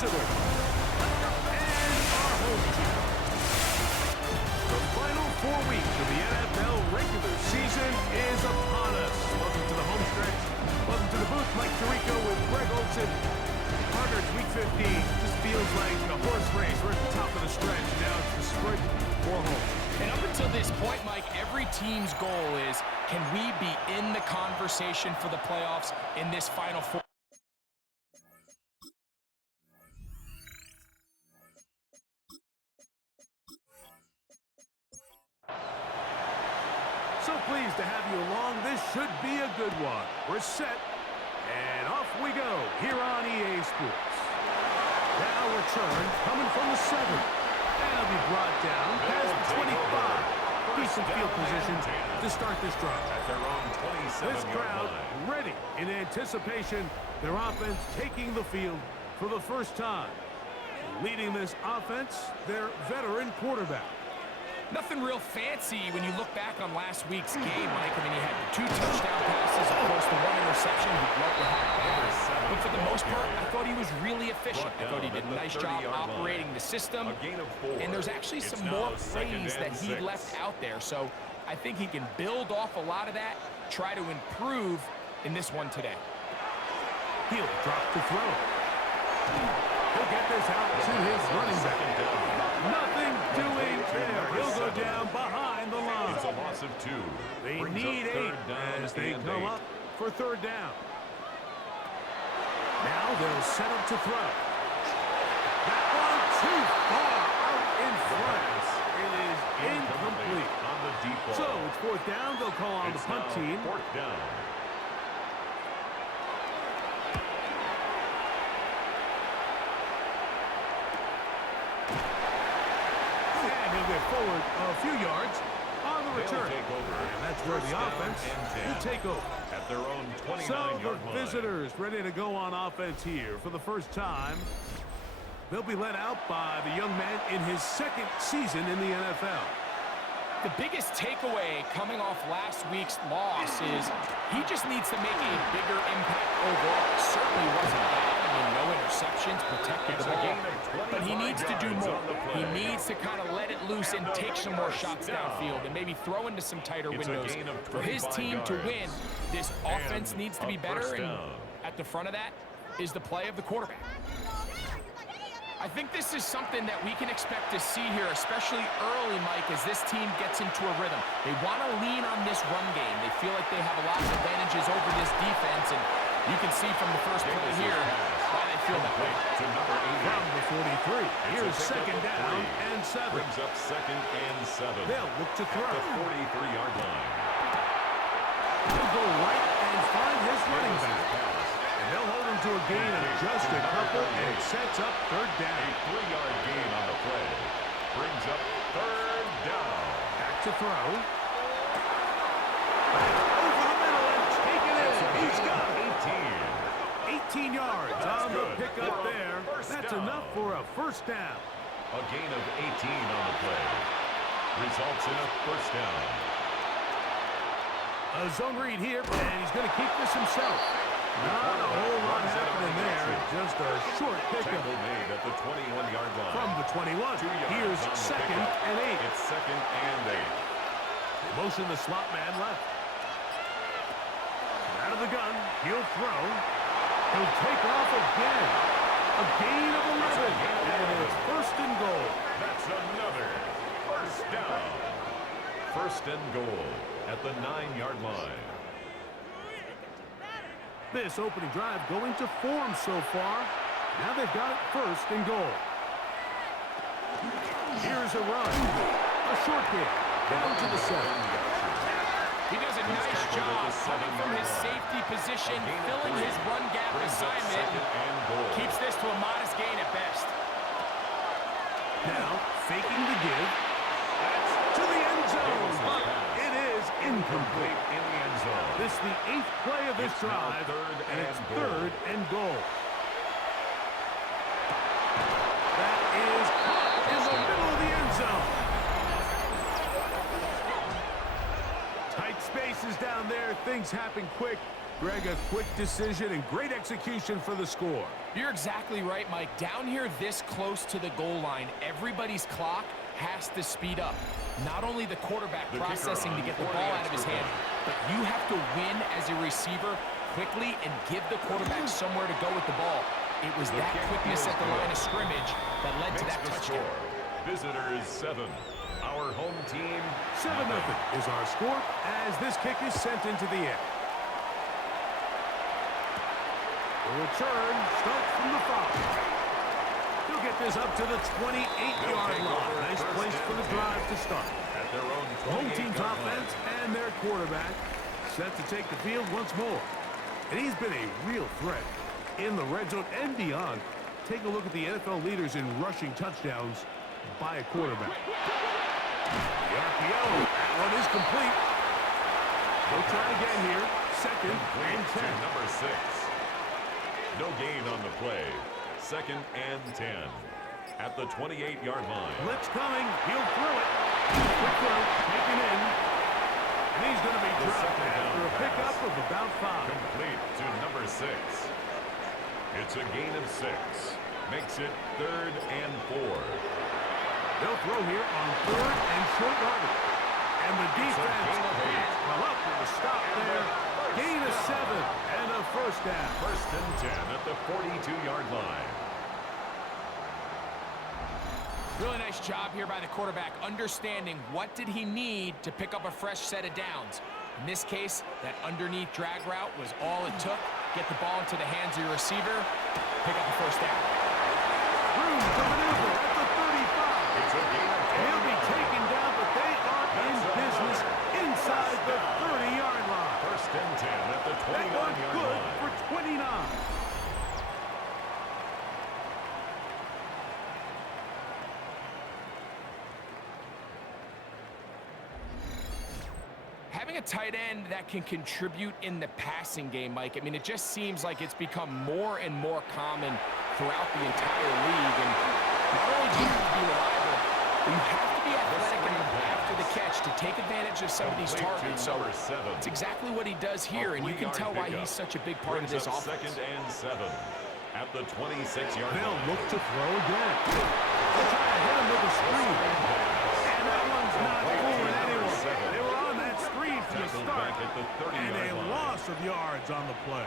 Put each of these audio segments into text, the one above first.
visitors. And our home team. The final 4 weeks of the NFL regular season is upon us. Welcome to the home stretch. Welcome to the booth. Mike Tirico with Greg Olsen. Partners, week 15. Just feels like a horse race. We're at the top of the stretch. Now it's the sprint or home. And up until this point, Mike, every team's goal is, can we be in the conversation for the playoffs in this final 4? So pleased to have you along. This should be a good one. We're set, and off we go here on EA Sports. Now return coming from the 7. And it'll be brought down past the 25. Decent field position to start this drive. At their own 27-yard This crowd line. ready in anticipation. Their offense taking the field for the first time. Leading this offense, their veteran quarterback. Nothing real fancy when you look back on last week's game, Mike. I mean, he had 2 touchdown passes, of course, the 1 interception. He'd love to have that. But for the most part, I thought he was really efficient. I thought he did a nice job operating the system. And there's actually some more plays that he left out there. So I think he can build off a lot of that, try to improve in this one today. He'll drop to throw. He'll get this out to his running back. Nothing doing there. He'll go down behind the line. It's a loss of 2. They Brings need up 8 as they and come 8. up for third down. Now they'll set up to throw. That one too far out in front. It is incomplete. On the deep ball. So it's fourth down. They'll call on the punt team. Fourth down. Forward a few yards on the return. Take over. And that's where the offense will take over. At their own 29-yard So line. the visitors ready to go on offense here for the first time. They'll be led out by the young man in his 2nd season in the NFL. The biggest takeaway coming off last week's loss is he just needs to make a bigger impact overall. It certainly wasn't bad. I mean, no interceptions, protected the ball. But he needs to do more. He needs to kind of let it loose and take some more shots downfield and maybe throw into some tighter windows. For his team to win, this offense needs to be better, and at the front of that is the play of the quarterback. I think this is something that we can expect to see here, especially early, Mike, as this team gets into a rhythm. They want to lean on this run game. They feel like they have a lot of advantages over this defense, and you can see from the first play here why they feel that way. From the 43, here's second down and 7. Brings up 2nd and 7. They'll look to throw. At the 43-yard line. He'll go right and find his running back. They'll hold him to a gain of just a couple, and it sets up third down. A 3-yard gain on the play. Brings up third down. Back to throw. Over the middle and take it in. He's got 18 yards on the pickup there. That's enough for a first down. A gain of 18 on the play. Results in a first down. A zone read here, and he's going to keep this himself. Not a whole lot happening there. Just a short pickup. Tackle made at the 21-yard line. From the 21, here's 2nd and 8. It's 2nd and 8. Motion the slot man left. Out of the gun, he'll throw. He'll take off again. A gain of 11. And it's first and goal. That's another first down. First and goal at the 9-yard line. This opening drive going to form so far. Now they've got it first and goal. Here's a run. A short kick. Down to the 7. He does a nice job coming from his safety position, filling his run gap assignment. Keeps this to a modest gain at best. Now faking the give. That's to the end zone. But it is incomplete. In the end zone. This is the 8th play of this drive, and it's third and goal. That is caught in the middle of the end zone. Tight spaces down there. Things happen quick. Greg, a quick decision and great execution for the score. You're exactly right, Mike. Down here this close to the goal line, everybody's clock has to speed up. Not only the quarterback processing to get the ball out of his hand, but you have to win as a receiver quickly and give the quarterback somewhere to go with the ball. It was that quickness at the line of scrimmage that led to that touchdown. Visitors 7. Our home team 7-0 is our score as this kick is sent into the air. The return starts from the 5. He'll get this up to the 28-yard line. Nice place for the drive to start. At their own The home team's offense and their quarterback set to take the field once more. And he's been a real threat in the red zone and beyond. Take a look at the NFL leaders in rushing touchdowns by a quarterback. The RPO, that one is complete. They'll try again here. Second and 10. Number 6. No gain on the play. Second and 10. At the 28-yard line. Blitz coming. He'll throw it. Quick throw, taken in. And he's going to be dropped after a pickup of about 5. Complete to number 6. It's a gain of 6. Makes it 3rd and 4. They'll throw here on 3rd and short yardage. And the defense can't come up with a stop there. Gain of 7 and a first down. 1st and 10 at the 42-yard line. Really nice job here by the quarterback, understanding what did he need to pick up a fresh set of downs. In this case, that underneath drag route was all it took. Get the ball into the hands of your receiver, pick up the first down. Room to maneuver at the 35. It's a gain of 10. He'll be taken down, but they are in business inside the 30-yard line. 1st and 10 at the That one 29-yard good line. for 29. Having a tight end that can contribute in the passing game, Mike, I mean, it just seems like it's become more and more common throughout the entire league. And not only do you have to be reliable, but you have to be athletic enough after the catch to take advantage of some of these targets. So it's exactly what he does here, and you can tell why he's such a big part of this offense. 2nd and 7 at the 26-yard line. They'll look to throw again. They'll try to hit him with a screen. And that one's not fooling anyone. They were on that screen from the start. And a loss of yards on the play.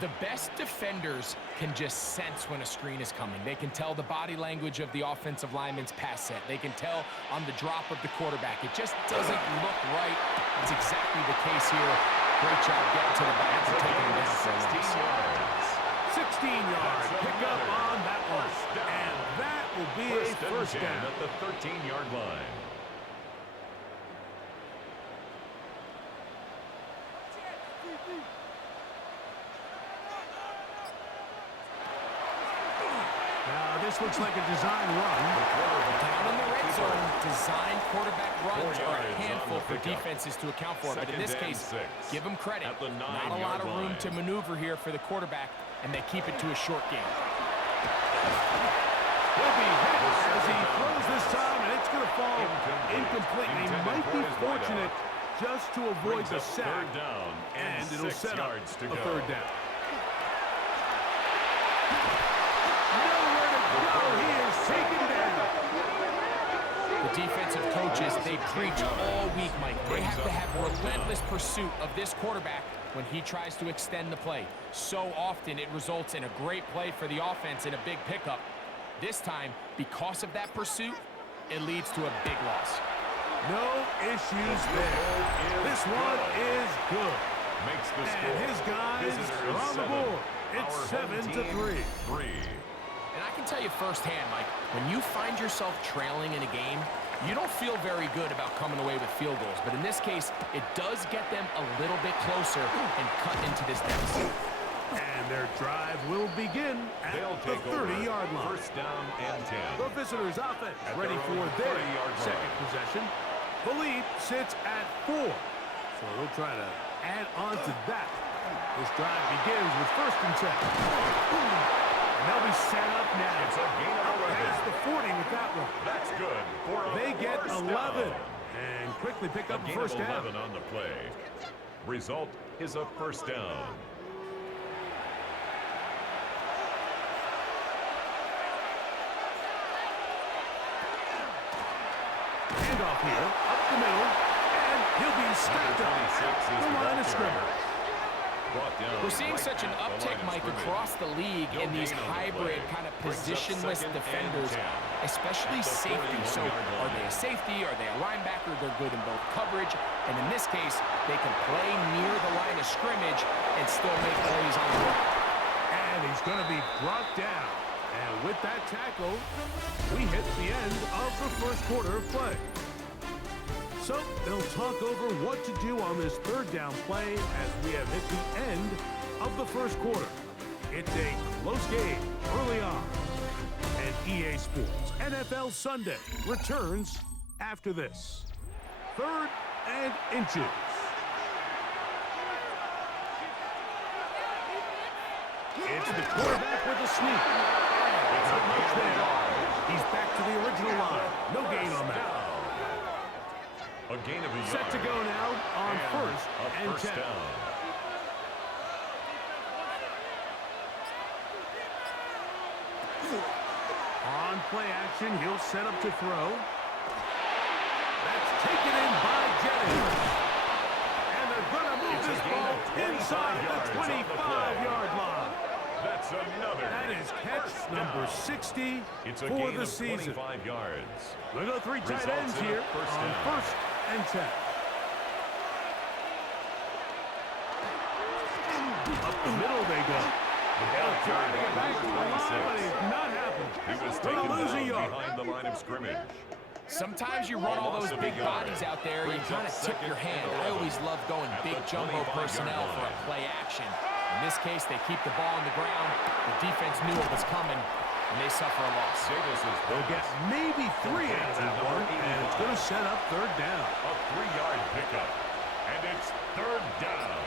The best defenders can just sense when a screen is coming. They can tell the body language of the offensive lineman's pass set. They can tell on the drop of the quarterback. It just doesn't look right. It's exactly the case here. Great job getting to the back and taking him down for a loss. 16-yard pickup on that one. And that will be a first down. At the 13-yard line. Now, this looks like a design run. Down in the red zone, design quarterback runs are a handful for defenses to account for. But in this case, give them credit. Not a lot of room to maneuver here for the quarterback, and they keep it to a short game. He'll be hit as he throws this time, and it's going to fall incomplete. He might be fortunate just to avoid the sack, and it'll set up a third down. Nowhere to go. He is taken down. The defensive coaches, they preach all week, Mike. They have to have relentless pursuit of this quarterback when he tries to extend the play. So often it results in a great play for the offense and a big pickup. This time, because of that pursuit, it leads to a big loss. No issues there. This one is good. Makes the And score. his guys are on the board. It's 7-3. And I can tell you firsthand, Mike, when you find yourself trailing in a game, you don't feel very good about coming away with field goals. But in this case, it does get them a little bit closer and cut into this deficit. And their drive will begin at the 30-yard line. 1st down and 10. The visitors' offense At ready their for own their 30-yard line. second possession. The lead sits at 4. So they'll try to add on to that. This drive begins with 1st and 10. And they'll be set up now. It's a gain of 11. Past the 40 with that one. That's good for a They get first 11. down. And quickly pick A up the gain first of down. 11 on the play. Result, is a first down. Handoff here, up the middle, and he'll be stacked up the line of scrimmage. We're seeing such an uptick, Mike, across the league in these hybrid kind of positionless defenders, especially safety. So are they a safety? Are they a linebacker? They're good in both coverage. And in this case, they can play near the line of scrimmage and still make plays on the ground. And he's going to be brought down. And with that tackle, we hit the end of the first quarter of play. So they'll talk over what to do on this third down play as we have hit the end of the first quarter. It's a close game early on. And EA Sports NFL Sunday returns after this. 3rd and inches. It's the quarterback with the sneak. It's not much there. He's back to the original line. No gain on that. A gain of a yard. Set to go now on first and 10. Down. On play action, he'll set up to throw. That's taken in by Jennings. And they're going to move this ball inside the 25-yard line. That's another. That is catch number 60 it's a for gain the of season. 25 yards. We'll go 3 tight ends here on first and 10. Up the middle they go. They'll try to get back to the line, but it's not happening. He was They'll taken lose a down yard. behind the line of scrimmage. Sometimes you run all those big bodies out there, you kind of tip your hand. I always love going big jumbo personnel for a play action. In this case, they keep the ball on the ground. The defense knew it was coming, and they suffer a loss. They'll get maybe 3 out of that one, and it's going to set up third down. A 3-yard pickup, and it's third down.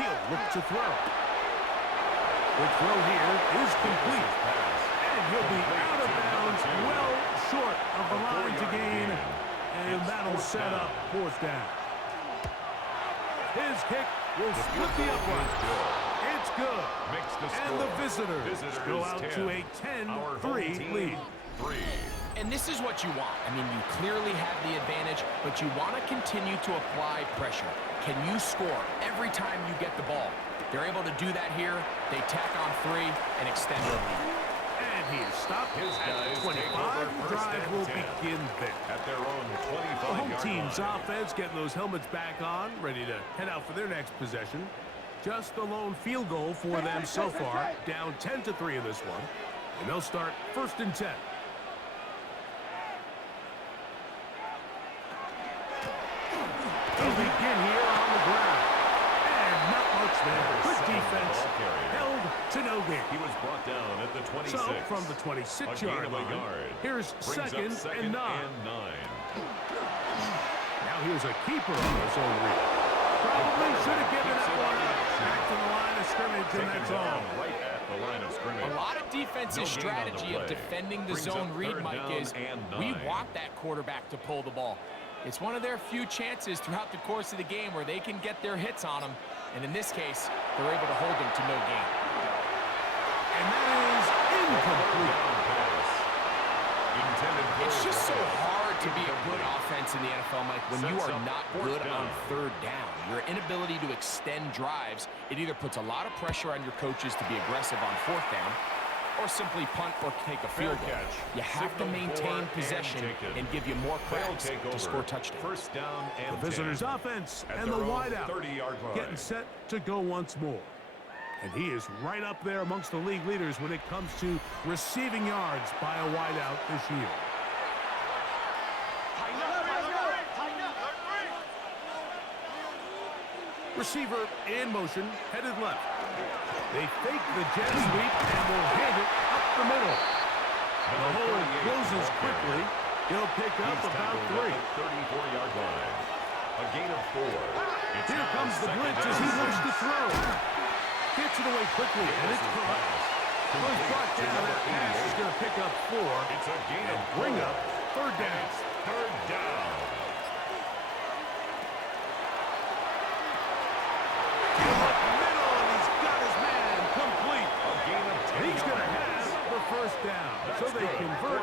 He'll look to throw. The throw here is complete. And he'll be out of bounds, well short of the line to gain, and that'll set up fourth down. His kick will split the upright. It's good. And the visitors go out to a 10-3 lead. And this is what you want. I mean, you clearly have the advantage, but you want to continue to apply pressure. Can you score every time you get the ball? They're able to do that here. They tack on 3 and extend the lead. And he is stopped at 25. The drive will begin there. At their own 25-yard The home team's line. offense getting those helmets back on, ready to head out for their next possession. Just the lone field goal for them so far, down 10-3 in this one. And they'll start first and 10. They'll begin here on the ground. And not much there. Good defense. Held to no gain. He was brought down at the 26. So from the 26-yard line, here's second and 9. Now here's a keeper on his own read. Probably should have given that one up. Back to the line of scrimmage, and that's all. Right at the line of scrimmage. A lot of defensive strategy of defending the zone read, Mike, is we want that quarterback to pull the ball. It's one of their few chances throughout the course of the game where they can get their hits on them. And in this case, they're able to hold them to no gain. And that is incomplete. It's just so hard to be a good offense in the NFL, Mike, when you are not good on third down. Your inability to extend drives, it either puts a lot of pressure on your coaches to be aggressive on fourth down, or simply punt or take a field goal. You have to maintain possession and give you more cracks to score touchdowns. First down and The visitors' offense and the wideout getting set to go once more. And he is right up there amongst the league leaders when it comes to receiving yards by a wideout this year. Receiver in motion, headed left. They fake the jet sweep and will hand it up the middle. The hole closes quickly. He'll pick up about 3. 34-yard line. A gain of 4. Here comes the blitz as he looks to throw. Gets it away quickly, and it's caught. Goes brought down. That pass is going to pick up 4. It's a gain of 4. Bring up third down. Third down. So they convert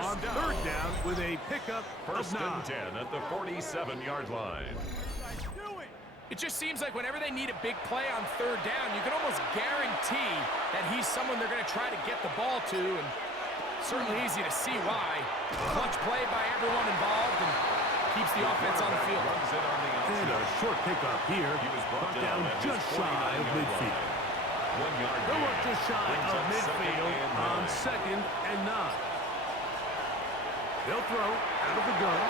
on third down with a pickup First of 9. and 10 at the 47-yard line. It just seems like whenever they need a big play on third down, you can almost guarantee that he's someone they're going to try to get the ball to, and certainly easy to see why. Clutch play by everyone involved and keeps the offense on the field. And a short pickup here, brought down just shy of midfield. 1 yard They'll gain. look just shy Brings of up midfield on 2nd and 9. They'll throw out of the gun.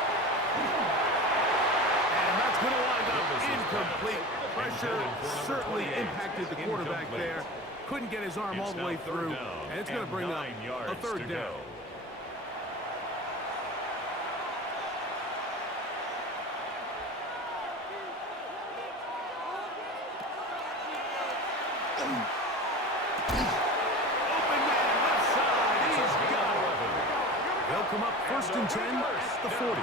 And that's going to wind up incomplete. Pressure certainly impacted the quarterback there. Couldn't get his arm all the way through. And it's going to bring up a third down. Open man, left side. He's got it. They'll come up 1st and 10 at the 40.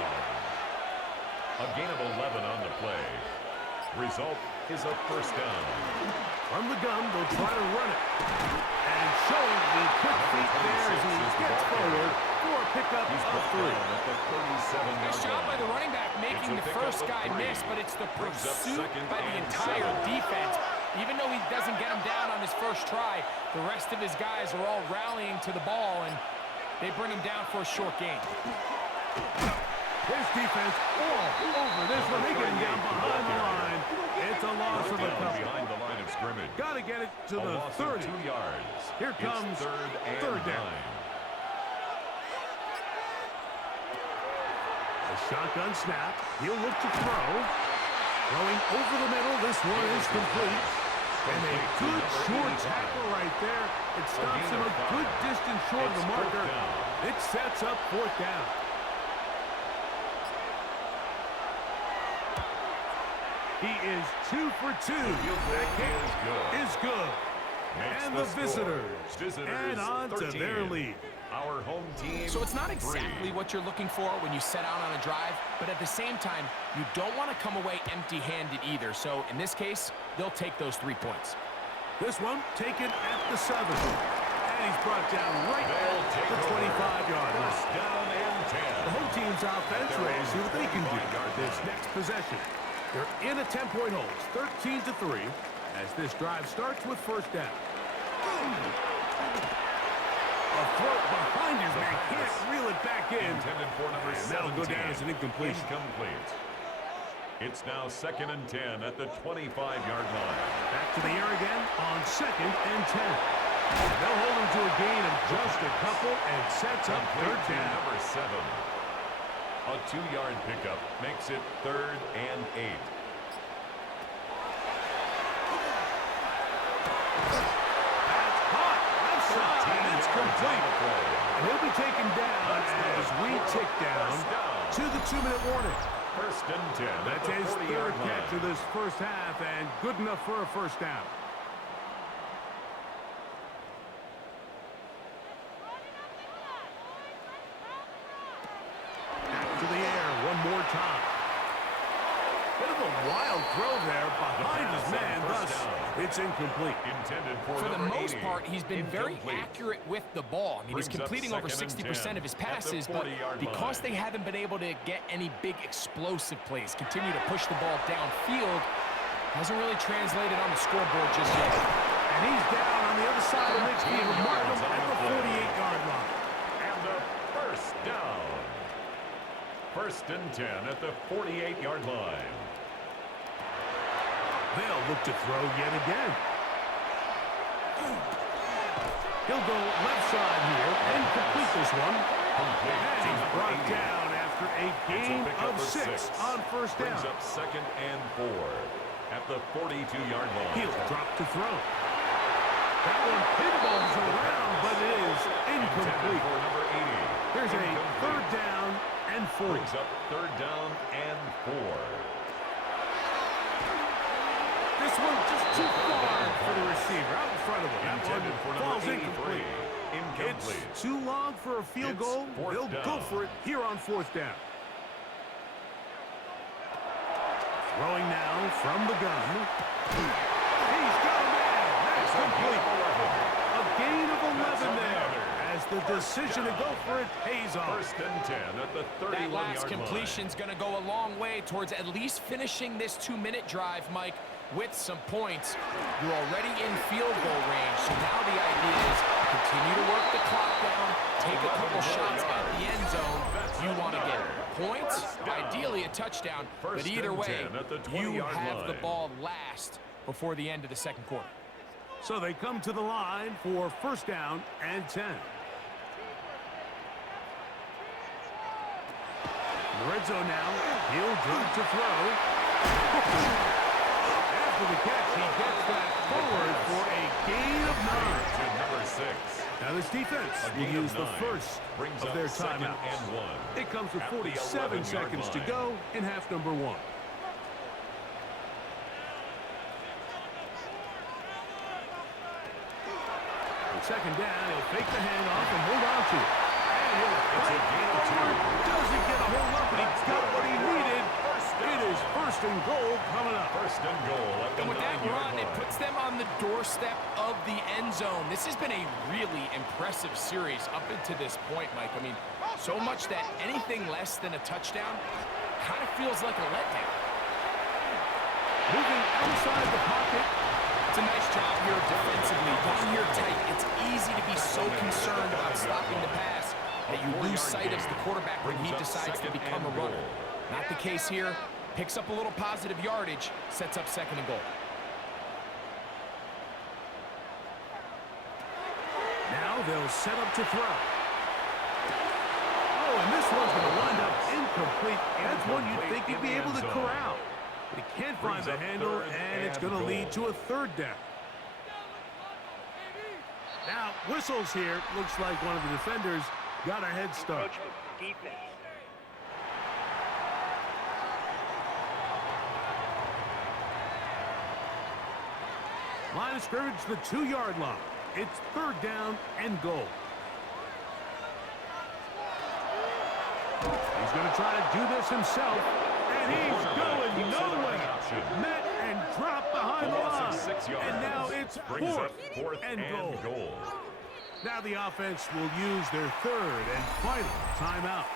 A gain of 11 on the play. Result is a first down. From the gun, they'll try to run it. And showing the quick feet there as he gets forward for a pickup of 3. At the 37-yard Nice job by line. the running back making the first guy miss, but it's the pursuit by the entire defense. Even though he doesn't get him down on his first try, the rest of his guys are all rallying to the ball, and they bring him down for a short gain. His defense all over this one. They get him down behind the line. It's a loss of a couple. Behind the line of scrimmage. Got to get it to A the loss 30. of 2 yards. Here It's comes third down. nine. A shotgun snap. He'll look to throw. Throwing over the middle. This one is complete. And a good short tackle right there. It stops him a good distance short of the marker. It sets up 4th down. He is 2 for 2. That kick is good. And the visitors add on to their lead. Our home team. So it's not exactly what you're looking for when you set out on a drive, but at the same time, you don't want to come away empty-handed either. So in this case, they'll take those 3 points. This one taken at the 7. And he's brought down right at the 25-yard line. Down and 10. The home team's offense ready to see what they can do this next possession. They're in a 10-point hole. It's 13-3 as this drive starts with 1st down. A throw behind his man. Can't reel it back in. Intended for number And 17. that'll go down as an incompletion. Incomplete. It's now 2nd and 10 at the 25-yard line. Back to the air again on 2nd and 10. They'll hold him to a gain of just a couple and sets up Complete 3rd to down. number 7. A 2-yard pickup makes it 3rd and 8. That's hot. Left side. And it's complete. And he'll be taken down as we tick down to the 2-minute warning. 1st and 10 at That's the his 40-yard 3rd line. catch of this first half and good enough for a 1st down. Back to the air one more time. Bit of a wild throw there behind his man, thus it's incomplete. Intended for For the number most 80. part, he's been very Incomplete. accurate with the ball. I mean, he's Brings up completing over 2nd and 60% of his 10 at the passes, but 40-yard because line. they haven't been able to get any big explosive plays, continue to push the ball downfield, hasn't really translated on the scoreboard just yet. And he's down on the other side of midfield, Markham at the 48-yard line. And a 1st down. 1st and 10 at the 48-yard line. They'll look to throw yet again. He'll go left side here and complete this one. And he's brought down after a gain of 6 on 1st Brings down. up 2nd and 4 at the 42-yard line. He'll drop to throw. That one pinballs around, but it is Intended incomplete. for number 80. Here's a Incomplete. 3rd down and 4. Brings up 3rd down and 4. This one just too far for the receiver, out in front of him. That Intended for one number falls 83. incomplete. Incomplete. It's too long for a field It's goal. 4th They'll go down. for it here on 4th down. Throwing now from the gun. He's got a man. That's complete. A gain of 11 there as the the decision to go for it pays off. First and 10 at the 31-yard line. That last completion's going to go a long way towards at least finishing this 2-minute drive, Mike, with some points. You're already in field goal range, so now the idea is continue to work the clock down, take a couple shots at the end zone. You want to get points, ideally a touchdown, but either way, you have the ball last before the end of the second quarter. So they come to the line for first down and 10. The red zone now. He'll drop to throw. After the catch, he gets that forward for a gain of 9. To number 6. Now this defense will use the first of their timeouts. It comes with 47 seconds to go in half number 1. Second down, he'll fake the handoff and hold on to it. And he'll break forward. Doesn't get a hold up, but he got what he needed. It is first and goal coming up. First and goal at the 9-yard line. And with that run, it puts them on the doorstep of the end zone. This has been a really impressive series up until this point, Mike. I mean, so much that anything less than a touchdown kind of feels like a letdown. Moving outside the pocket. It's a nice job here defensively. Down here tight, it's easy to be so concerned about stopping the pass that you lose sight of the quarterback when he decides to become a runner. Not the case here. Picks up a little positive yardage, sets up second and goal. Now they'll set up to throw. Oh, and this one's going to wind up incomplete. That's one you'd think he'd be able to corral. But he can't find the handle, and it's going to lead to a third down. Now, whistles here. Looks like one of the defenders got a head start. Line of scrimmage, the 2-yard line. It's third down and goal. He's going to try to do this himself. And he's going nowhere. Met and dropped behind the line. And now it's fourth and goal. Now the offense will use their third and final timeout,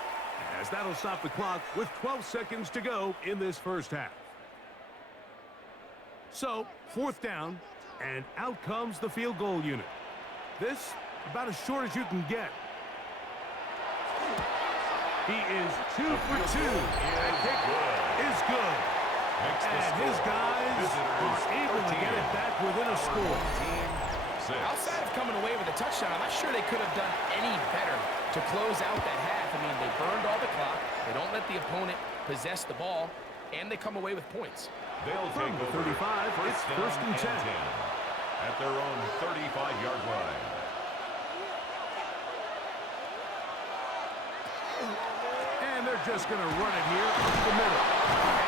as that'll stop the clock with 12 seconds to go in this first half. So, fourth down, and out comes the field goal unit. This, about as short as you can get. He is 2 for 2. That kick is good. And his guys are able to get it back within a score. Outside of coming away with a touchdown, I'm not sure they could have done any better to close out that half. I mean, they burned all the clock. They don't let the opponent possess the ball, and they come away with points. They'll take the 35. It's first and 10. At their own 35-yard line. And they're just going to run it here up the middle.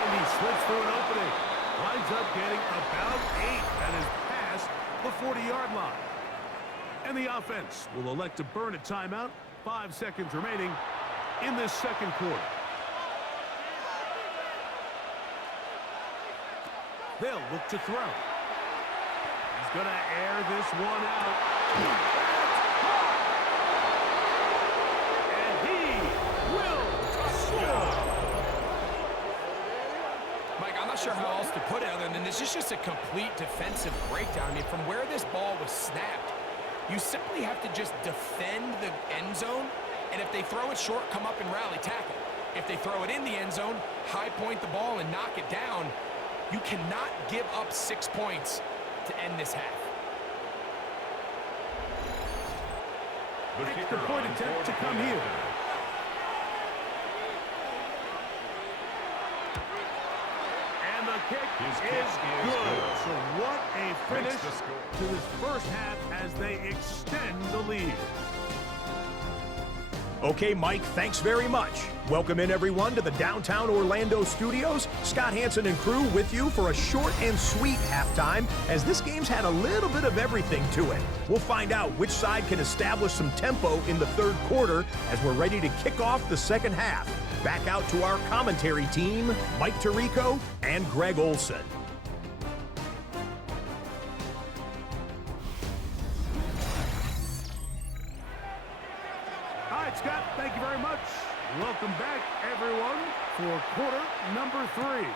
And he slips through an opening. Winds up getting about 8. That is past the 40-yard line. And the offense will elect to burn a timeout. 5 seconds remaining in this second quarter. They'll look to throw. He's going to air this one out. And he will score. Mike, I'm not sure how else to put it other than this is just a complete defensive breakdown. I mean, from where this ball was snapped, you simply have to just defend the end zone, and if they throw it short, come up and rally tackle. If they throw it in the end zone, high point the ball and knock it down. You cannot give up 6 points to end this half. Extra point attempt to come here. And the kick is good. So what a finish to this first half as they extend the lead. Okay, Mike, thanks very much. Welcome in, everyone, to the downtown Orlando studios. Scott Hansen and crew with you for a short and sweet halftime, as this game's had a little bit of everything to it. We'll find out which side can establish some tempo in the third quarter as we're ready to kick off the second half. Back out to our commentary team, Mike Tirico and Greg Olson. right, Scott, thank you very much. Welcome back, everyone, for quarter number 3.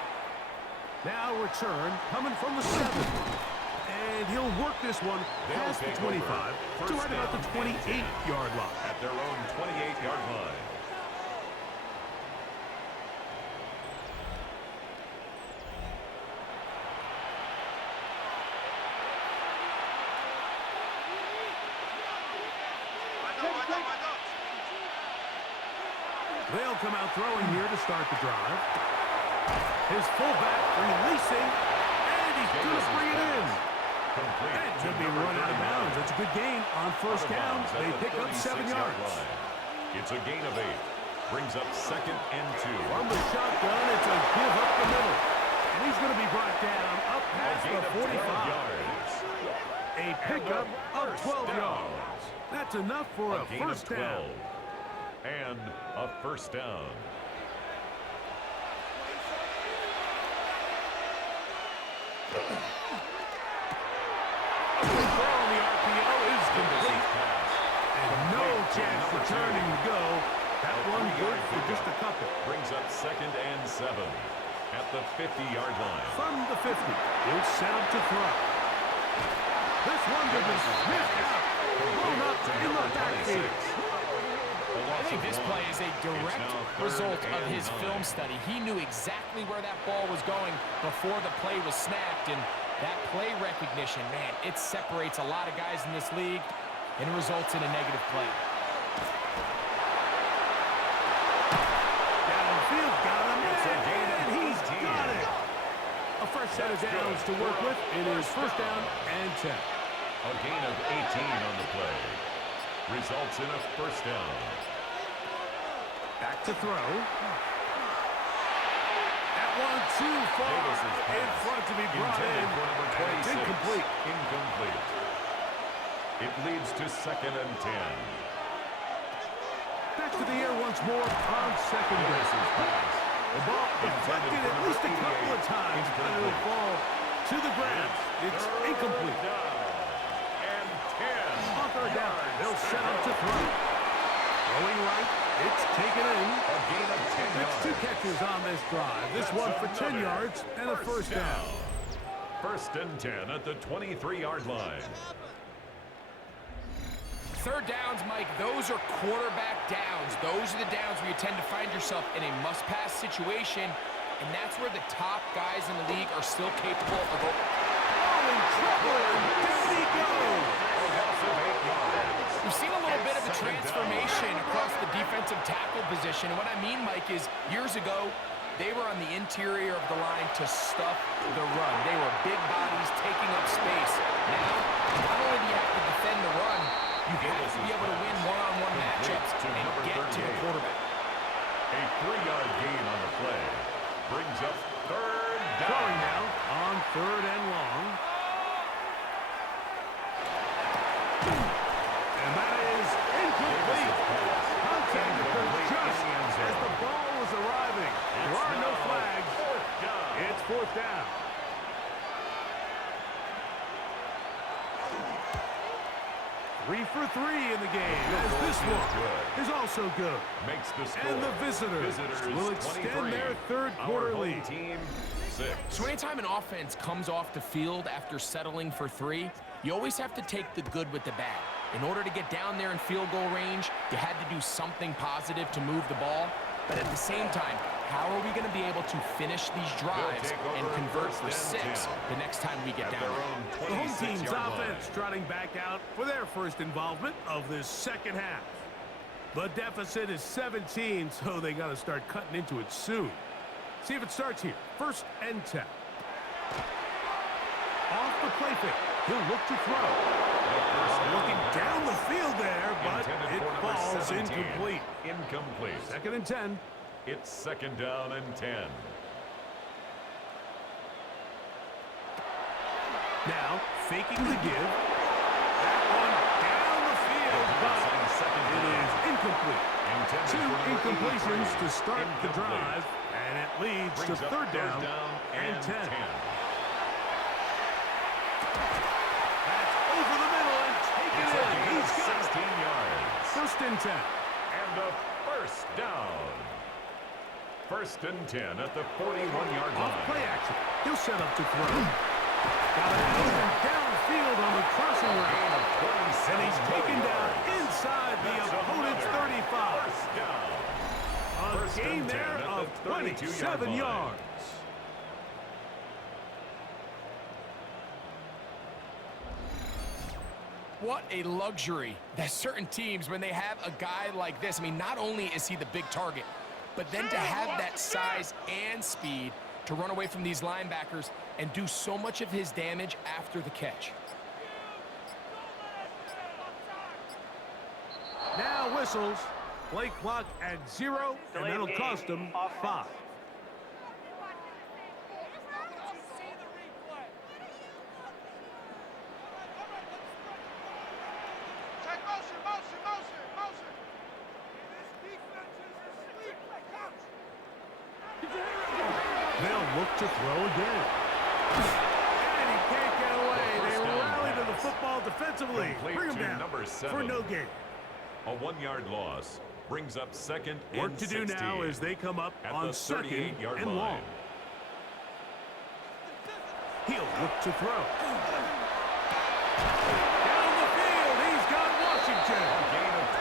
Now return coming from the 7. And he'll work this one past the 25 to right about the 28-yard line. At their own 28-yard line. They'll come out throwing here to start the drive. His fullback releasing, and he's going to bring it in. That should be run out of bounds. It's a good gain on first down. They pick up 7 yards. It's a gain of 8. Brings up 2nd and 2. From the shotgun, it's a give up the middle. And he's going to be brought down up past the 45. Yards. A pickup of 12 yards. That's enough for a first down. And a first down. The throw on the RPO is complete. And no chance for turning to go. That one good for just a couple. Brings up 2nd and 7 at the 50-yard line. From the 50, he'll set up to throw. This one will be sniffed out. Blown up in the backfield. I think this play is a direct result of his film study. He knew exactly where that ball was going before the play was snapped, and that play recognition, man, it separates a lot of guys in this league and results in a negative play. Downfield, got him, and he's got it. A fresh set of downs to work with. It is first down and 10. A gain of 18 on the play. Results in a first down. Back to throw. That one too far in front to be brought in. And it's incomplete. Incomplete. It leads to 2nd and 10. Back to the air once more on second base. The ball deflected at least a couple of times, but it'll fall to the ground. It's incomplete. And 10. On third down, they'll set up to throw. Throwing right, it's taken in. A gain of 10 That's yards. 2 catches on this drive. This one for 10 yards and a first down. First and 10 at the 23-yard line. Third downs, Mike, those are quarterback downs. Those are the downs where you tend to find yourself in a must-pass situation, and that's where the top guys in the league are still capable of... Oh, in trouble, and down he goes. We've seen a little bit of a transformation across the defensive tackle position, and what I mean, Mike, is years ago, they were on the interior of the line to stuff the run. They were big bodies taking up space. Now, not only do you have to defend the run, you have to be able to win one-on-one matchups and get to the quarterback. A 3-yard gain on the play. Brings up third down. Throwing now on third and long. And that is incomplete. Contact occurred just as the ball was arriving. There are no flags. It's fourth down. Three for 3 in the game, as this one is also good. Makes the score. And the visitors will extend their third quarter lead. Team 6. So anytime an offense comes off the field after settling for 3, you always have to take the good with the bad. In order to get down there in field goal range, you had to do something positive to move the ball. But at the same time, how are we going to be able to finish these drives and convert for 6 the next time we get down there? The home team's offense trotting back out for their first involvement of this second half. The deficit is 17, so they got to start cutting into it soon. See if it starts here. First and 10. Off the play fake. He'll look to throw. Looking down the field there, but it falls incomplete. Incomplete. Second and 10. It's second down and 10. Now, faking the give. That one down the field, but it is incomplete. 2 incompletions to start the drive, and it leads to third down and 10. That's over the middle and taken in. He's got 16 yards. first and 10. And a first down. First and 10 at the 41-yard line. Off play action. He'll set up to throw. Got it moving downfield on the crossing route. And he's taken down inside the opponent's 35. First down. A gain there of 27 yards. What a luxury that certain teams, when they have a guy like this, I mean, not only is he the big target, but then to have that size and speed to run away from these linebackers and do so much of his damage after the catch. Now whistles. Play clock at 0, and that'll cost him 5. They'll look to throw again. And he can't get away. They rally to the football defensively. Bring him down for no gain. A 1-yard loss brings up second and Work to do 16 now as they come up at on the second 38-yard and line. long. He'll look to throw. Down the field, he's got Washington.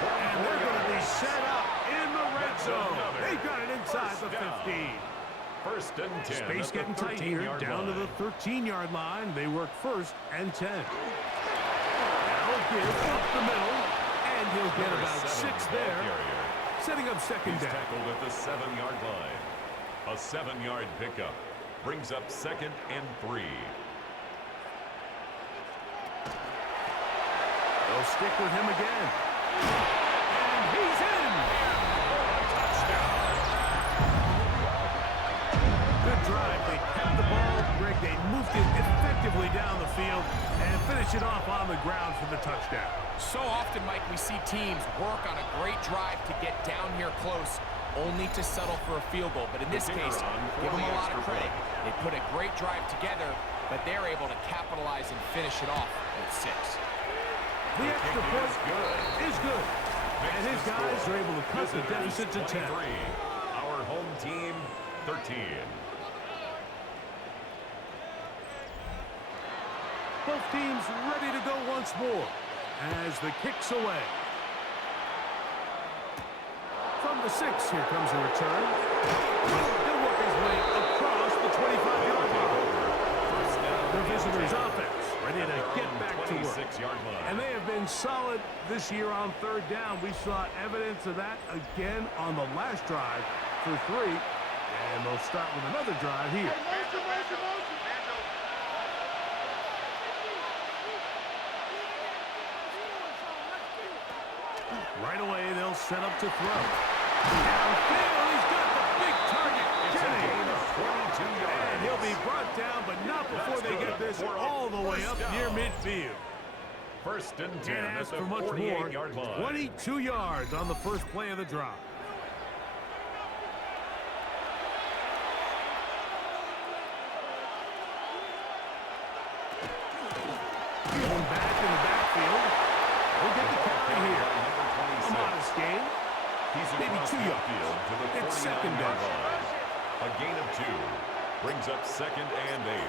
And they're going to be set up in the red zone. They've got it inside the 15. First and 10. Space getting tight here, down to the 13-yard line. They work first and 10. Now give up the middle, and he'll get about 6 there. Setting up second down. Tackled at the 7-yard line. A 7-yard pickup brings up second and 3. They'll stick with him again. And he's in. Good drive. They kept the ball. Greg, they moved it effectively down the field and finish it off on the ground for the touchdown. So often, Mike, we see teams work on a great drive to get down here close, only to settle for a field goal. But in this case, give them a lot of credit. They put a great drive together, but they're able to capitalize and finish it off with 6. The extra point is good. And his guys are able to cut the deficit to 10. Our home team, 13. Both teams ready to go once more as the kick's away. From the 6, here comes a return. He'll work his way across the 25-yard line. The visitors' offense ready to get back to work. And they have been solid this year on third down. We saw evidence of that again on the last drive for 3. And they'll start with another drive here. Right away, they'll set up to throw. Downfield, he's got the big target. It's a gain of 22 yards. And he'll be brought down, but not before they get this all the way up near midfield. First and 10 Can't at ask the for much more. 48-yard line. 22 yards on the first play of the drive. Going back in the backfield. We'll get the carry here. A modest gain. He's Maybe across 2 the yards. field to the It's second 49-yard down. line. A gain of 2 brings up second and 8.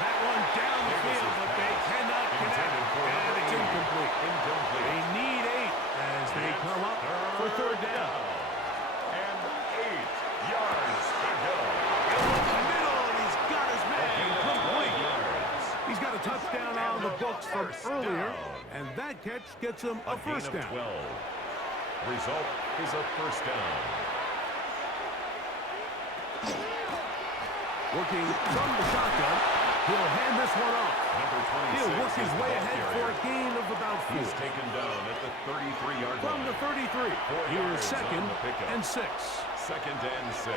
That one down the field, but they cannot connect. And it's incomplete. They need 8 as they come up for third down. And 8 yards to go. In the middle, and he's got his man complete. Yards. He's got a touchdown on the books from earlier, and that catch gets him a Gain first of down. 12. Result is a first down. Working from the shotgun, he'll hand this one off. Number 26 He'll work his is the way ball ahead for carrier. a gain of about 4. He's taken down at the 33-yard line. From the 33, 4 here's yards second on the pickup. and 6. Second and 6.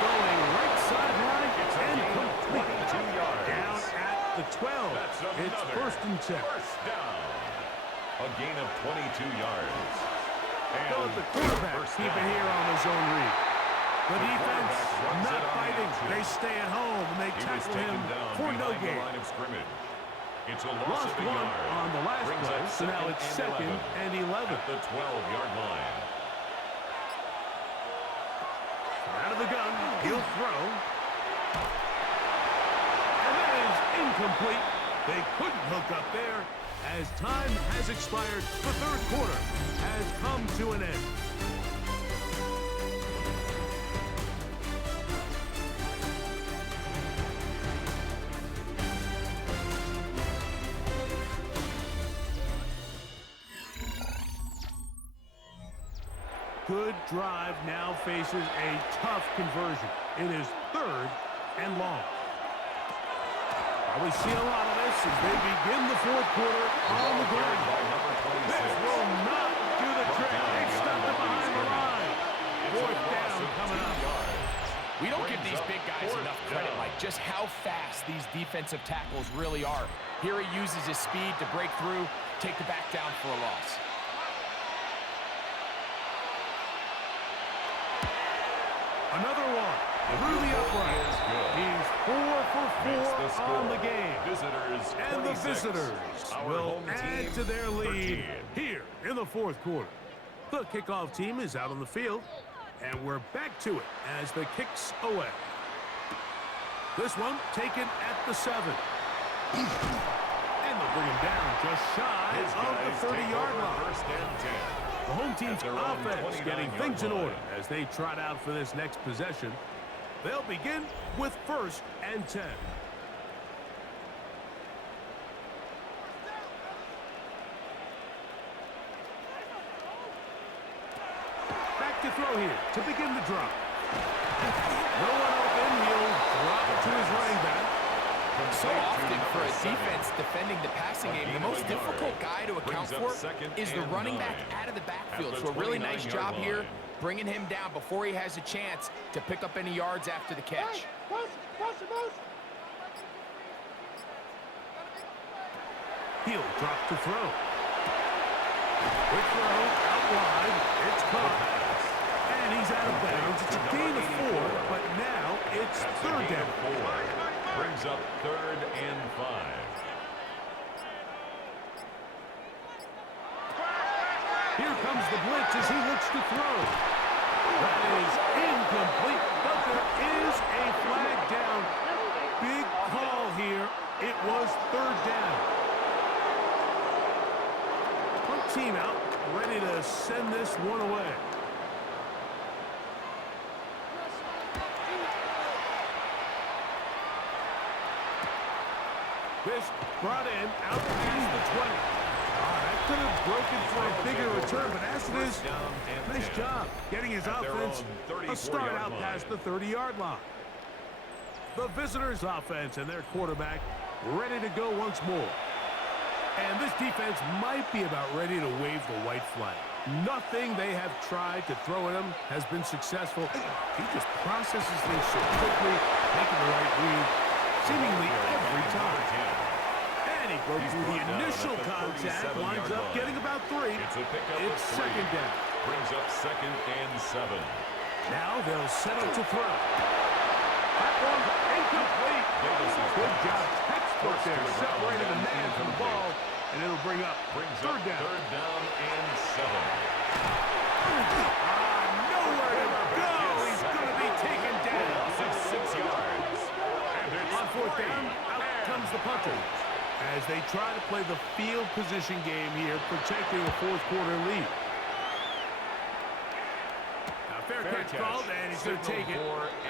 Going right sideline It's a and gain of complete. 22 yards. Down at the 12. That's It's another first and 10. First down. A gain of 22 yards. Go with the quarterback. first Keep it down. here on the zone read. The defense not fighting. They stay at home, and they He was tackle taken him down for no behind the gain. line of scrimmage. It's a loss Lost of a one yard. on the last Brings play, up so now it's second and 11. At the 12-yard line. Out of the gun, he'll throw. And that is incomplete. They couldn't hook up there as time has expired. The third quarter has come to an end. Good drive now faces a tough conversion. It is third and long. We see a lot of this as they begin the fourth quarter on the ground. This will not do the trick. They stuck it behind the line. Fourth down coming up. We don't give these big guys enough credit, like just how fast these defensive tackles really are. Here he uses his speed to break through, take the back down for a loss. Another one through the upright. He's 4 for 4 on the game. Visitors And the 26. visitors Our will home add team, to their lead 13. here in the fourth quarter. The kickoff team is out on the field, and we're back to it as the kicks away. This one taken at the 7. And they'll bring him down just shy of the 30-yard line. First and 10. The home team's their own offense getting 29-yard things in line. order as they trot out for this next possession. They'll begin with first and 10. Back to throw here to begin the drop. No one open. He'll drop it to his running back. So often for a defense defending the passing game, the most difficult guy to account for is the running back out of the backfield. So a really nice job here bringing him down before he has a chance to pick up any yards after the catch. He'll drop to throw. Quick throw out wide. It's caught. And he's out of bounds. It's a gain of 4, but now it's third down. 4. Brings up third and 5. Here comes the blitz as he looks to throw. That is incomplete, but there is a flag down. Big call here. It was third down. Punt team out, ready to send this one away. This brought in out past the 20. That could have broken for a bigger return, but as it is, nice job getting his offense a start out past the 30-yard line. The visitors' offense and their quarterback ready to go once more. And this defense might be about ready to wave the white flag. Nothing they have tried to throw at him has been successful. He just processes things so quickly, making the right read seemingly every time. And he broke through the initial contact, winds up getting about 3. It's second down. Brings up second and 7. Now they'll settle to throw. That one incomplete. Good job. Textbook there. Separated the man from the ball, and it'll bring up third down. Third down and 7. Nowhere to go. He's going to be taken down. 6 yards. On fourth down, out comes the punter. As they try to play the field position game here, protecting a fourth quarter lead. Now fair catch called, and he's going to take it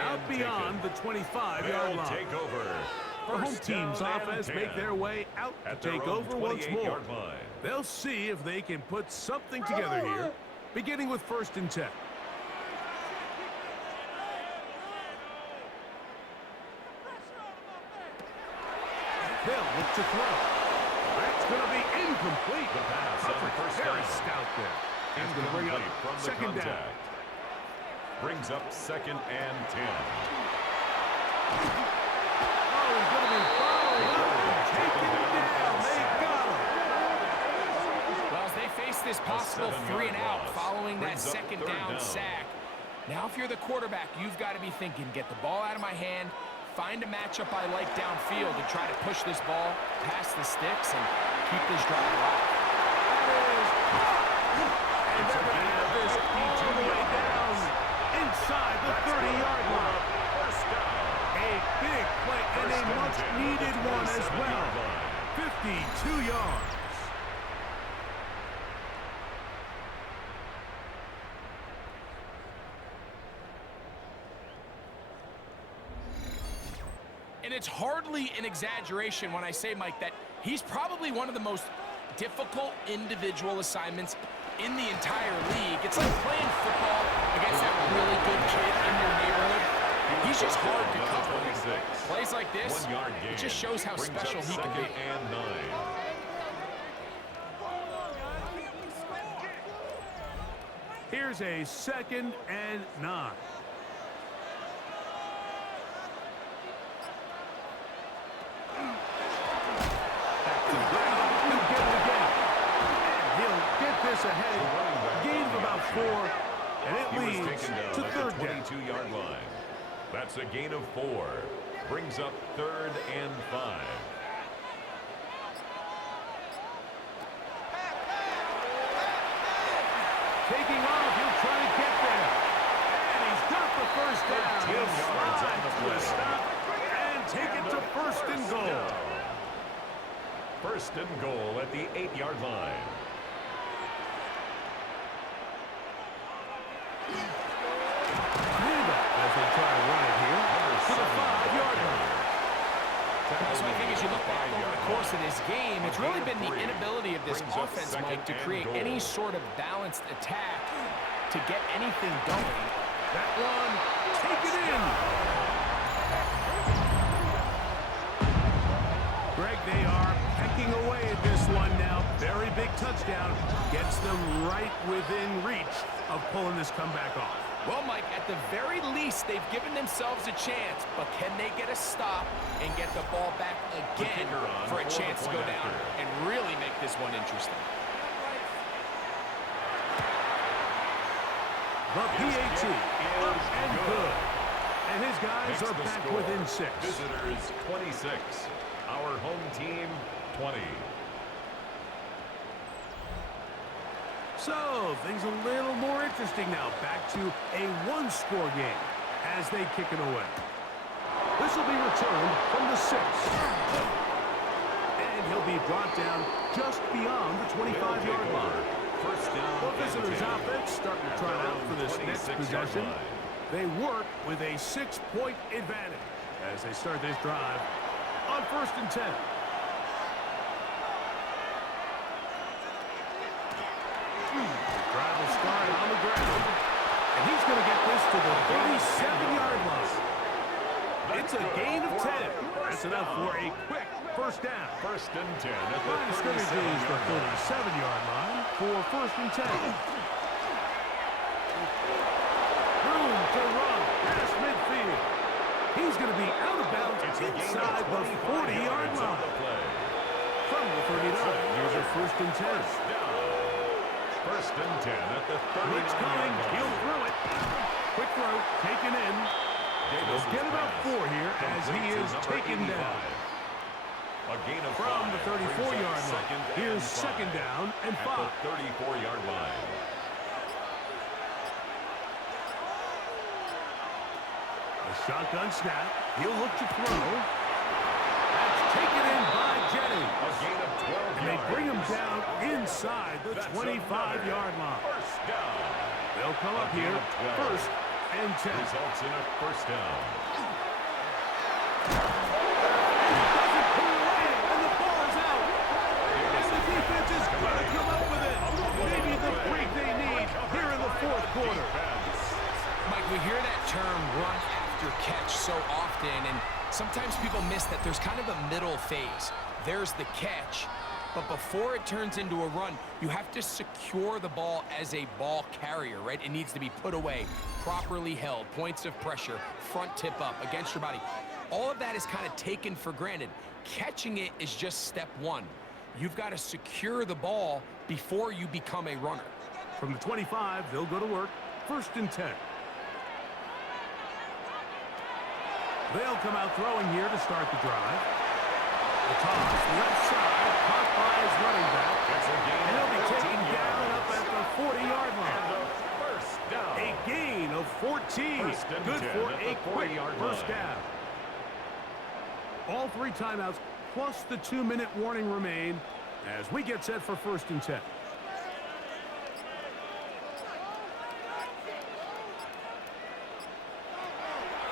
out beyond the 25-yard line. Take over. The home team's offense make their way out to take over once more. Line. They'll see if they can put something together here, beginning with first and 10. They'll look to throw. That's going to be incomplete. The pass on first Very down. stout there. He's going to bring up From the second down. contact. Brings up second and 10. Oh, he's going to be fouled up. Taken down. They got him. Well, as they face this possible 3 and out following that Brings up second third down down. sack, Now, if you're the quarterback, you've got to be thinking, get the ball out of my hand, find a matchup I like downfield, and try to push this ball past the sticks and keep this drive alive. And they're going to have this all the way down inside the 30-yard line. A big play and a much-needed one as well. 52 yards. And it's hardly an exaggeration when I say, Mike, that he's probably one of the most difficult individual assignments in the entire league. It's like playing football against that really good kid in your neighborhood. He's just hard to cover. Plays like this, it just shows how special he can be. And 9. Here's a 2nd and 9. Ahead, gain of about 4, and it leads to 3rd down. 22-yard line. That's a gain of 4. Brings up 3rd and 5. Taking off, he'll try to get there. And he's got the first down. He'll slide to a stop and take it to 1st and goal. 1st and goal at the 8-yard line. As they try to run it here to the 5-yard line. So I think as you look back over the course of this game, it's really been the inability of this offense, Mike, to create any sort of balanced attack to get anything going. That one, take it in. Greg, they are pecking away at this one now. Very big touchdown. Gets them right within reach of pulling this comeback off. Well, Mike, at the very least, they've given themselves a chance, but can they get a stop and get the ball back again for a chance to go down and really make this one interesting? The PAT up and good. And his guys are back within 6. Visitors 26. Our home team 20. So, things a little more interesting now. Back to a one-score game as they kick it away. This will be returned from the 6. And he'll be brought down just beyond the 25-yard line. First down. The visitors' offense starting to try out for this next possession. They work with a 6-point advantage as they start this drive on 1st and 10. Drive will start on the ground. And he's going to get this to the 37-yard line. It's a gain of 10. That's enough for a quick first down. 1st and 10 at the Line of scrimmage is the 37-yard line for 1st and 10. Room to run past midfield. He's going to be out of bounds inside the 40-yard line. From the 39, here's a 1st and 10. 1st and 10 at the 39. Blitz coming. He'll throw it. Quick throw. Taken in. He'll get about 4 here as he is taken down. A gain of From the 34-yard line. Here's 2nd down and 5. At the 34-yard line. A shotgun snap. He'll look to throw. That's taken in by Jennings. A gain of 12 yards. And they bring him down inside the 25-yard line. First down. They'll come up here 1st and 10. Results in a first down. Doesn't pull away, and the ball is out. And the defense is going to come up with it. Maybe the break they need here in the 4th quarter. Mike, we hear that term run after catch so often, and sometimes people miss that there's kind of a middle phase. There's the catch, but before it turns into a run, you have to secure the ball as a ball carrier, right? It needs to be put away, properly held, points of pressure, front tip up against your body. All of that is kind of taken for granted. Catching it is just step 1. You've got to secure the ball before you become a runner. From the 25, they'll go to work. 1st and 10. They'll come out throwing here to start the drive. The toss, left side, caught by his running back. And he'll be taken down up at the 40-yard line. First down. A gain of 14. Good for a quick first down. All 3 timeouts plus the 2-minute warning remain as we get set for 1st and 10.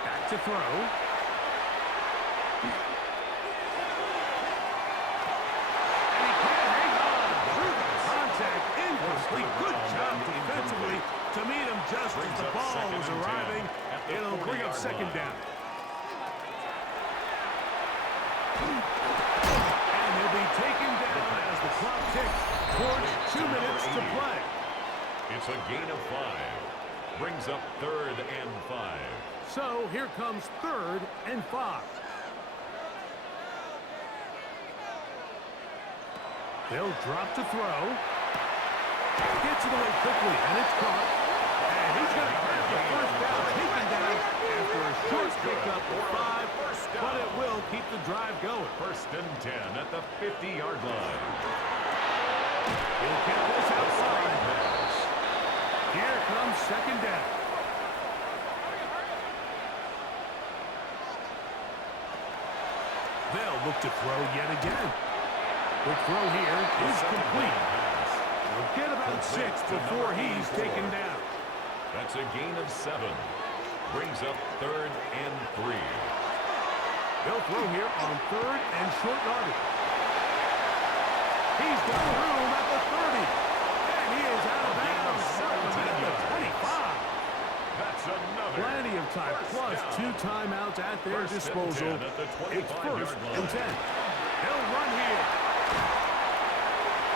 Back to throw. Good job defensively to meet him just as the ball was arriving. It'll bring up 2nd down. And he'll be taken down as the clock ticks towards 2 minutes to play. It's a gain of 5. Brings up 3rd and 5. So here comes 3rd and 5. They'll drop to throw. Gets it away quickly, and it's caught. And he's going to grab the first down, taken down after a short pickup of 5, but it will keep the drive going. 1st and 10 at the 50-yard line. He'll get this outside. Here comes 2nd down. They'll look to throw yet again. The throw here is complete. He'll get about 6 before he's taken down. That's a gain of 7. Brings up 3rd and 3. They'll throw here on 3rd and short yardage. He's got room at the 30. And he is out of bounds. At the 25. That's another. Plenty of time, plus 2 timeouts at their disposal. It's 1st and 10. He'll run here.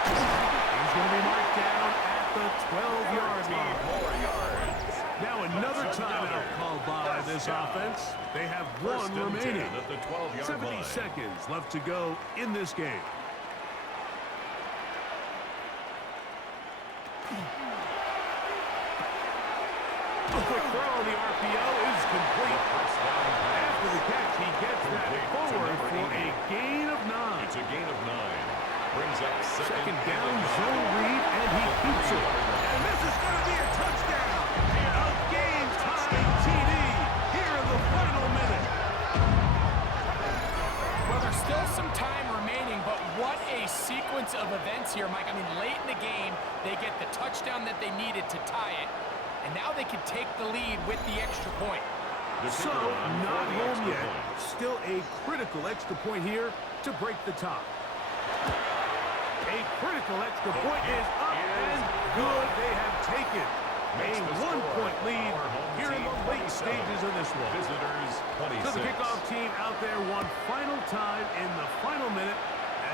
He's going to be marked down at the 12-yard line. Now another timeout called by this offense. They have 1 remaining. 70 seconds left to go in this game. A quick throw on the RPO is complete. After the catch, he gets that forward for a gain of 9. It's a gain of 9. Brings up 2nd down, zone read, and he keeps it. And this is going to be a touchdown. A game-tying TD here in the final minute. Well, there's still some time remaining, but what a sequence of events here, Mike. I mean, late in the game, they get the touchdown that they needed to tie it, and now they can take the lead with the extra point. So, not home yet. Still a critical extra point here to break the tie. A critical extra point is up and good. They have taken a 1-point lead here in the late stages of this one. Visitors 26. So the kickoff team out there one final time in the final minute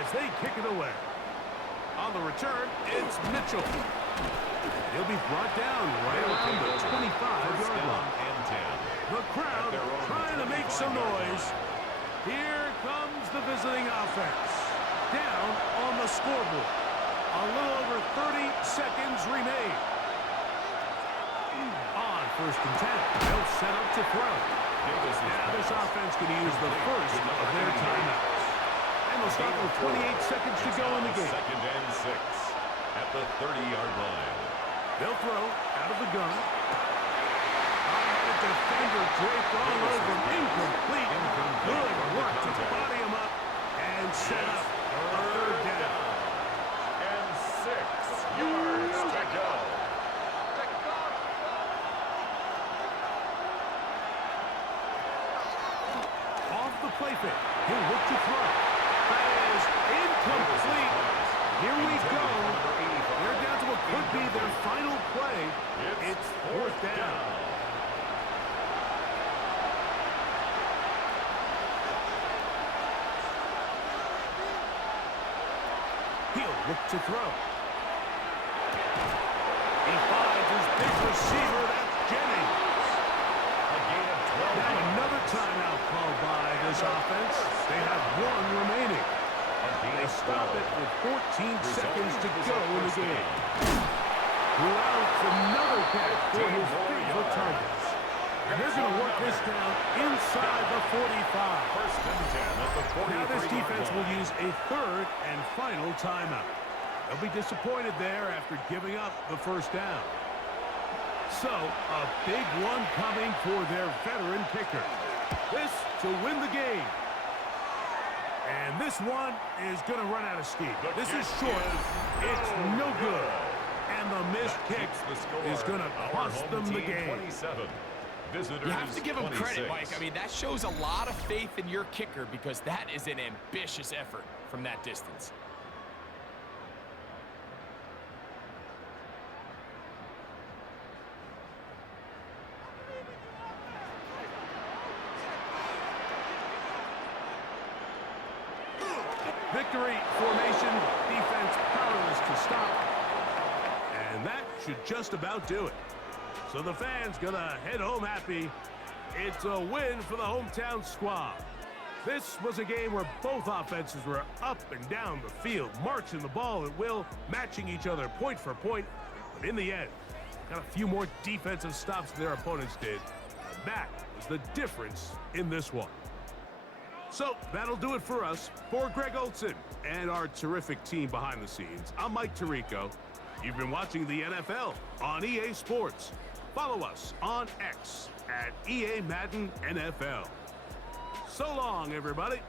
as they kick it away. On the return, it's Mitchell. He'll be brought down right around the 25-yard line. The crowd trying to make some noise. Here comes the visiting offense. Down on the scoreboard. A little over 30 seconds remain. On 1st and 10, they'll set up to throw. Now this offense can use the first of their timeouts. And they'll start with 28 seconds to go in the game. 2nd and 6 at the 30-yard line. They'll throw out of the gun. The defender draped all over. Incomplete. Good work to body him up and set up a 3rd down. And 6 yards to go. Off the play fake. He'll look to throw. That is incomplete. Here we go. They're down to what could be their final play. It's 4th down. He'll look to throw. He finds his big receiver. That's Jennings. Now another timeout called by this offense. They have 1 remaining. They stop it with 14 seconds to go in the game. Throughout another catch for his favorite targets. And they're going to work this down inside the 45. First and 10 at the 43. Now this defense will use a third and final timeout. They'll be disappointed there after giving up the first down. So, a big one coming for their veteran kicker. This to win the game. And this one is going to run out of steam. This is short. It's no good. And the missed kick is going to cost them the game. 27. Visitors, You have to give him 26. credit, Mike. I mean, that shows a lot of faith in your kicker because that is an ambitious effort from that distance. Victory formation, defense powerless to stop. And that should just about do it. So the fans gonna head home happy. It's a win for the hometown squad. This was a game where both offenses were up and down the field, marching the ball at will, matching each other point for point. But in the end, got a few more defensive stops than their opponents did. And that was the difference in this one. So that'll do it for us. For Greg Olson and our terrific team behind the scenes, I'm Mike Tirico. You've been watching the NFL on EA Sports. Follow us on X at EA Madden NFL. So long, everybody.